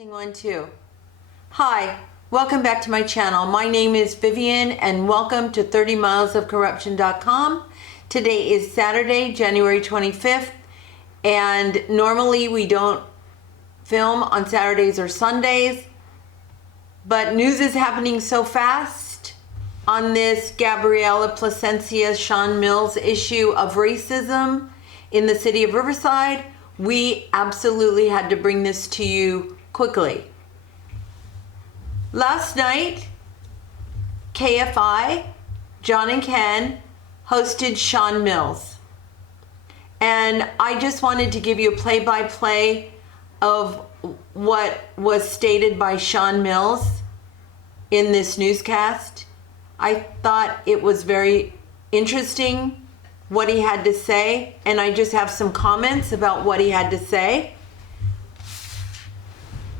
Testing 1, 2. Hi, welcome back to my channel. My name is Vivian and welcome to 30milesofcorruption.com. Today is Saturday, January 25th, and normally we don't film on Saturdays or Sundays, but news is happening so fast on this Gabrielle Placencia, Sean Mills issue of racism in the city of Riverside. We absolutely had to bring this to you quickly. Last night, KFI, John and Ken, hosted Sean Mills. And I just wanted to give you a play-by-play of what was stated by Sean Mills in this newscast. I thought it was very interesting what he had to say, and I just have some comments about what he had to say.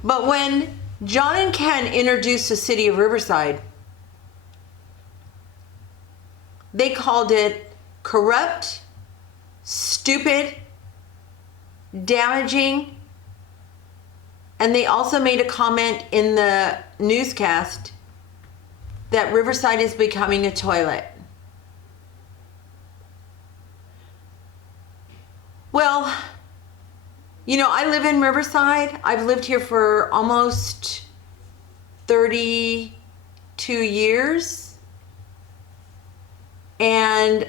But when John and Ken introduced the city of Riverside, they called it corrupt, stupid, damaging, and they also made a comment in the newscast that Riverside is becoming a toilet. Well, you know, I live in Riverside. I've lived here for almost 32 years. And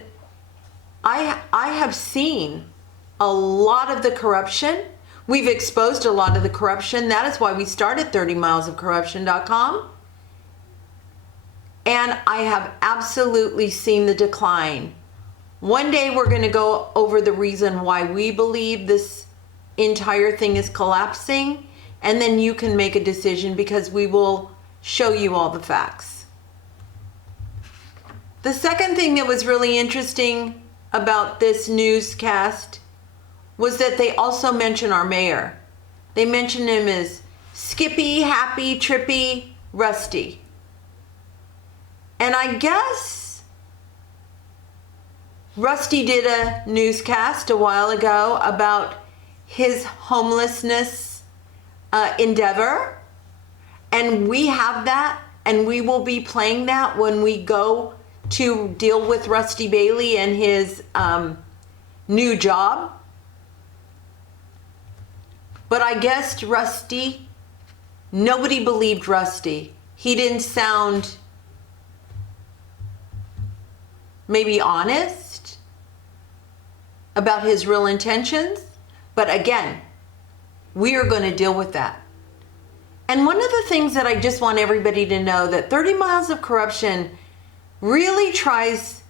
I have seen a lot of the corruption. We've exposed a lot of the corruption. That is why we started 30milesofcorruption.com. And I have absolutely seen the decline. One day we're going to go over the reason why we believe this entire thing is collapsing, and then you can make a decision because we will show you all the facts. The second thing that was really interesting about this newscast was that they also mention our mayor. They mention him as Skippy, Happy, Trippy, Rusty. And I guess Rusty did a newscast a while ago about his homelessness endeavor, and we have that, and we will be playing that when we go to deal with Rusty Bailey and his new job. But I guessed Rusty, nobody believed Rusty. He didn't sound maybe honest about his real intentions, but again, we are going to deal with that. And one of the things that I just want everybody to know, that 30 Miles of Corruption really tries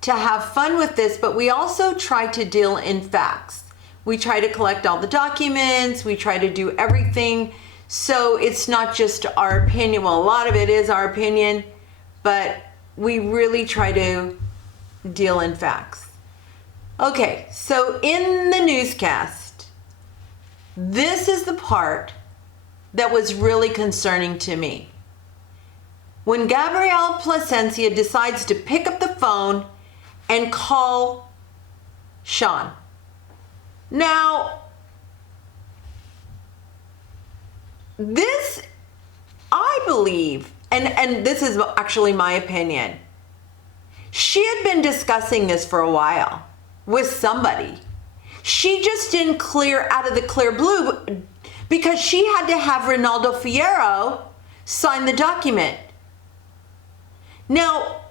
to have fun with this, but we also try to deal in facts. We try to collect all the documents, we try to do everything, so it's not just our opinion. Well, a lot of it is our opinion, but we really try to deal in facts. Okay, so in the newscast, this is the part that was really concerning to me. When Gabrielle Placencia decides to pick up the phone and call Sean. Now, this, I believe, and this is actually my opinion, she had been discussing this for a while with somebody. She just didn't clear out of the clear blue because she had to have Ronaldo Fierro sign the document. Now,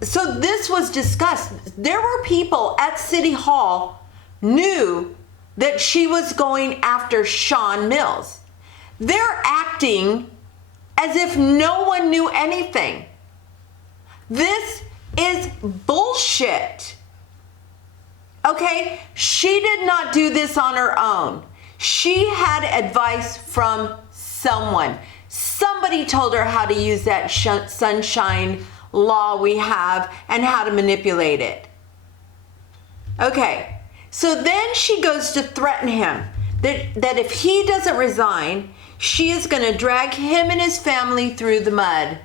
so this was discussed. There were people at City Hall knew that she was going after Sean Mills. They're acting as if no one knew anything. This is bullshit. Okay, she did not do this on her own. She had advice from someone. Somebody told her how to use that sunshine law we have and how to manipulate it. Okay, so then she goes to threaten him that if he doesn't resign, she is going to drag him and his family through the mud.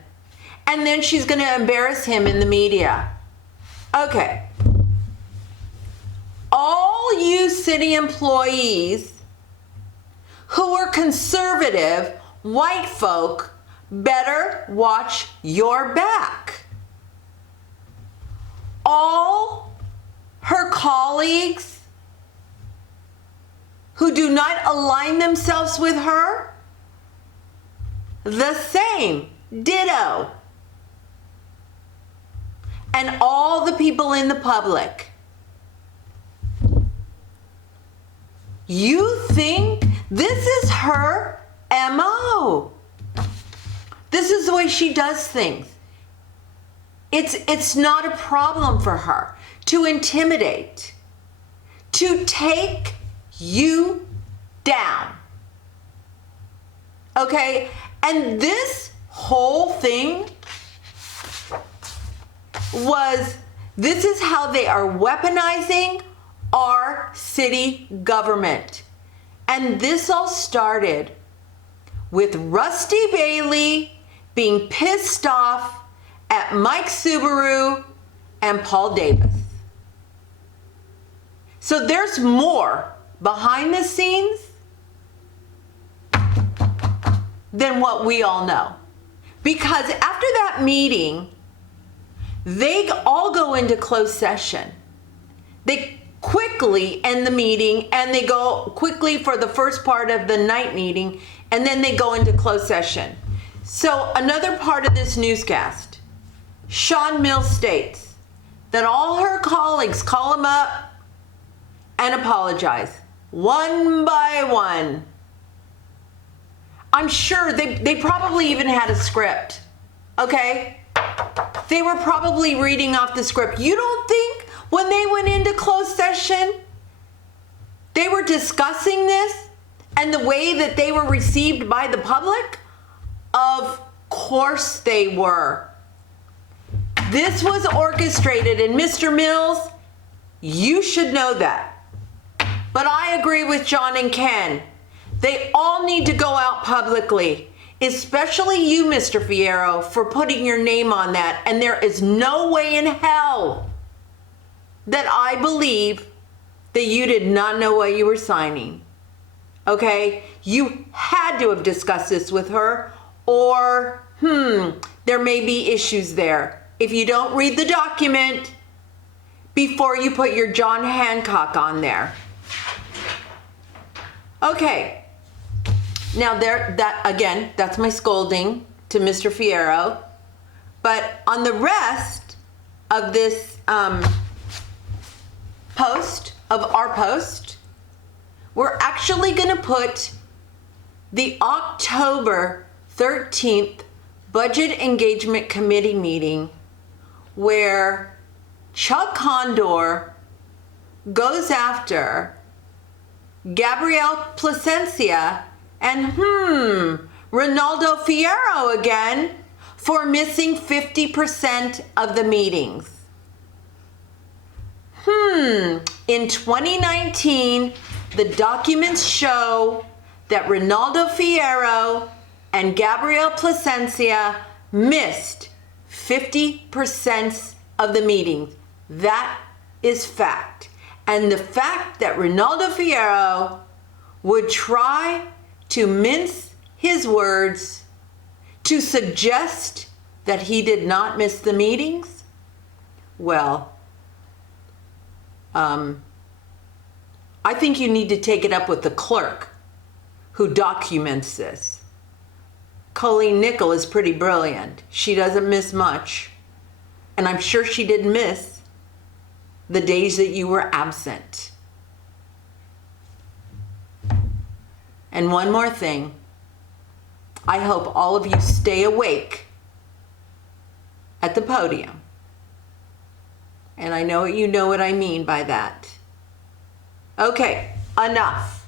And then she's going to embarrass him in the media. Okay. All you city employees who are conservative white folk better watch your back. All her colleagues who do not align themselves with her, the same, ditto. And all the people in the public. You think this is her MO? This is the way she does things. It's not a problem for her to intimidate, to take you down. Okay? And this whole thing this is how they are weaponizing our city government. And this all started with Rusty Bailey being pissed off at Mike Subaru and Paul Davis. So there's more behind the scenes than what we all know. Because after that meeting, they all go into closed session. They quickly end the meeting and they go quickly for the first part of the night meeting, and then they go into closed session. So another part of this newscast, Sean Mills states that all her colleagues call him up and apologize one by one. I'm sure they probably even had a script, okay? They were probably reading off the script. You don't think when they went into closed session, they were discussing this and the way that they were received by the public? Of course they were. This was orchestrated, and Mr. Mills, you should know that. But I agree with John and Ken. They all need to go out publicly, especially you, Mr. Fierro, for putting your name on that. And there is no way in hell that I believe that you did not know what you were signing. Okay? You had to have discussed this with her, or there may be issues there. If you don't read the document before you put your John Hancock on there. Okay. Now that's my scolding to Mr. Fierro. But on the rest of this our post, we're actually going to put the October 13th Budget Engagement Committee meeting where Chuck Condor goes after Gabrielle Placencia and Ronaldo Fierro again for missing 50% of the meetings. In 2019, the documents show that Ronaldo Fierro and Gabrielle Placencia missed 50% of the meetings. That is fact. And the fact that Ronaldo Fierro would try to mince his words to suggest that he did not miss the meetings, well, I think you need to take it up with the clerk who documents this. Colleen Nickel is pretty brilliant. She doesn't miss much. And I'm sure she didn't miss the days that you were absent. And one more thing. I hope all of you stay awake at the podium. And I know you know what I mean by that. Okay, enough.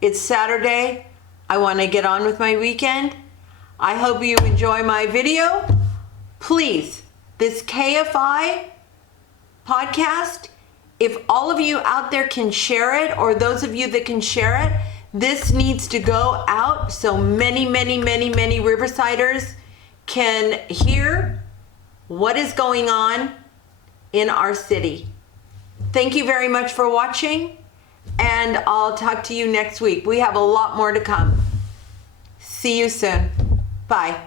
It's Saturday. I want to get on with my weekend. I hope you enjoy my video. Please, this KFI podcast, if all of you out there can share it, or those of you that can share it, this needs to go out so many Riversiders can hear what is going on in our city. Thank you very much for watching, and I'll talk to you next week. We have a lot more to come. See you soon. Bye.